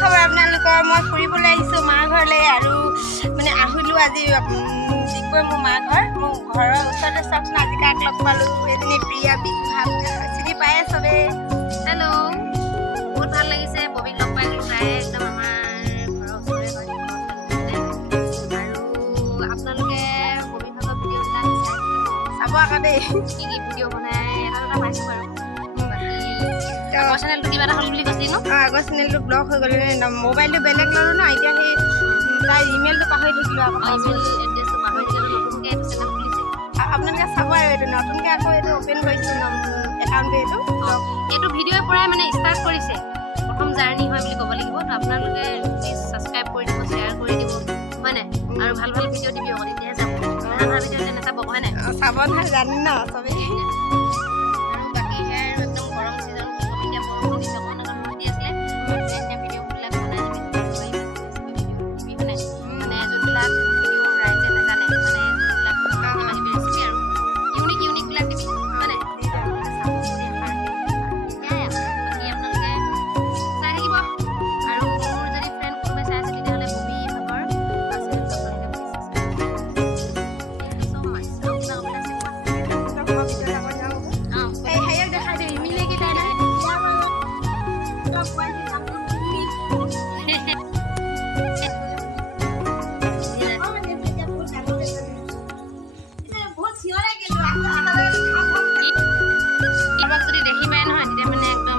খবৰ আপোনালোকৰ? মই ফুৰিবলৈ আহিছোঁ মাৰ ঘৰলৈ আৰু মানে আহিলোঁ আজি ডিগবৈ মোৰ মাৰ ঘৰ। মোৰ ঘৰৰ ওচৰতে চাওকচোন আজি কাক লগ পালোঁ, এজনী প্ৰিয়া বিঘাপ চিনি পায়ে চবেই। হেল্ল', বহুত ভাল লাগিছে ববিক লগ পাই প্ৰায় একদম আমাৰ ঘৰৰ ওচৰৰে হয় আৰু আপোনালোকে ববি ভাগৰ ভিডিঅ'বিলাক চাব আকৌ দেই কি কি ভিডিঅ' বনাই এটা পাইছোঁ বাৰু। আগৰ চেনেলটো কিবা এটা হ'ল বুলি কৈছিলি ন? আগৰ চেনেলটো ব্লক হৈ গ'ল, মোবাইলটো বেলেগ ল'লোঁ ন, এতিয়া সেই তাৰ ইমেইলটো পাহৰি থাকিলোঁ আকৌ। ইমেইল এড্ৰেছটো পাহৰি থাকিলোঁ, নতুনকৈ এইটো চেনেল খুলিছে। আপোনালোকে চাব আৰু এইটো নতুনকৈ আকৌ এইটো অ'পেন কৰিছোঁ একাউণ্টটো এইটো। এইটো ভিডিঅ'ৰ পৰাই মানে ষ্টাৰ্ট কৰিছে, প্ৰথম জাৰ্ণি হয় বুলি ক'ব লাগিব। তো আপোনালোকে প্লিজ ছাবস্ক্ৰাইব কৰি দিব, শ্বেয়াৰ কৰি দিব, হয় নাই? আৰু ভাল ভাল ভিডিঅ' দিবি আকৌ, তেতিয়াহে চাব। ভাল ভাল ভিডিঅ' দিলে নাচাব, হয় নাই? চাব নহয় জানি ন চবেই। আৰু বাকী সেয়াই আৰু একদম গৰম ছিজন, এতিয়া বৰষুণ দিছে, অকণমান ৰ'দ দি আছিলে। ধুনীয়া ভিডিঅ'বিলাক বনাই দিবি, হয় নাই? মানে যোনবিলাক ভিডিঅ' ৰাইজে নাজানে, মানে যোনবিলাক কিবাকিবি ৰেচিপি আৰু ইউনিকবিলাক দিবি, হয় নাই? যদি দেখি পায় নহয় তেতিয়া মানে একদম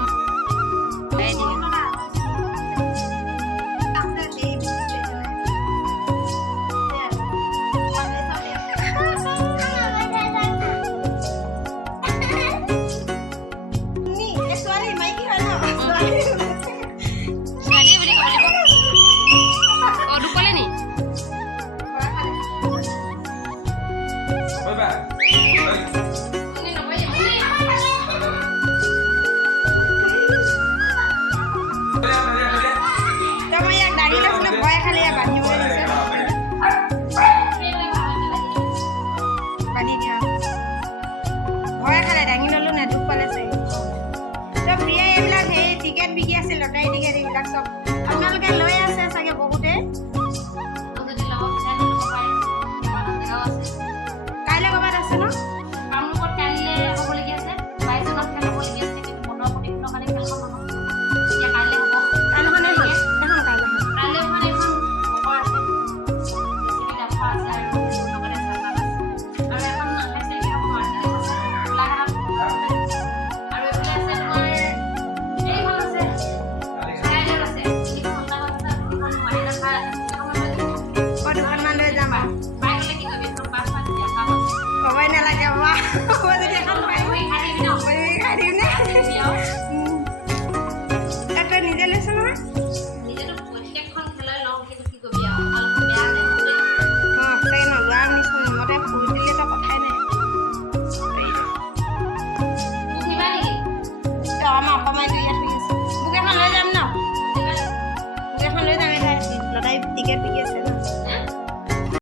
ছোৱালী বুলি ক'ব লাগিব। অ' দুপলে নি? ভয় খালে দাঙি ল'লোঁ নে দুখ পালে চাই। তো প্ৰিয়াই এইবিলাক সেই টিকেট বিকি আছে, লটাৰী টিকেট এইবিলাক চব আপোনালোকে লৈ আছে চাগে বহুতে। কাইলৈ ক'ৰবাত আছে ন? কামৰূপত কাইলৈ হ'বলগীয়া আছে, 22 জনত খেল হ'বলগীয়া আছে, কিন্তু 15 কোটি টকা দি খেলখন নহয়। এতিয়া কাইলৈ হ'ব। কাইলৈখনে হ'ল এখন কাইলৈ এখন খবৰ আছে, ৰেচিপি ডাফা আছে আৰু লগতে চাহপাত আছে। আৰু এখন 28 তাৰিখে হ'ব মাৰ্চিডিজ আছে, গোলাঘাটত। আৰু এইফালে আছে তোমাৰ এইখন আছে, চৰাইদেউত আছে, এইখন সন্তানত আছে, এখন মাইনাখাৰ আছে। দুখনমান লৈ যাম আৰু পাই গ'লে কি কৰিবি? তোৰ পাঁচ দিয়া, কাম আছে। ক'বই নালাগে বাবা যদি এখন পাই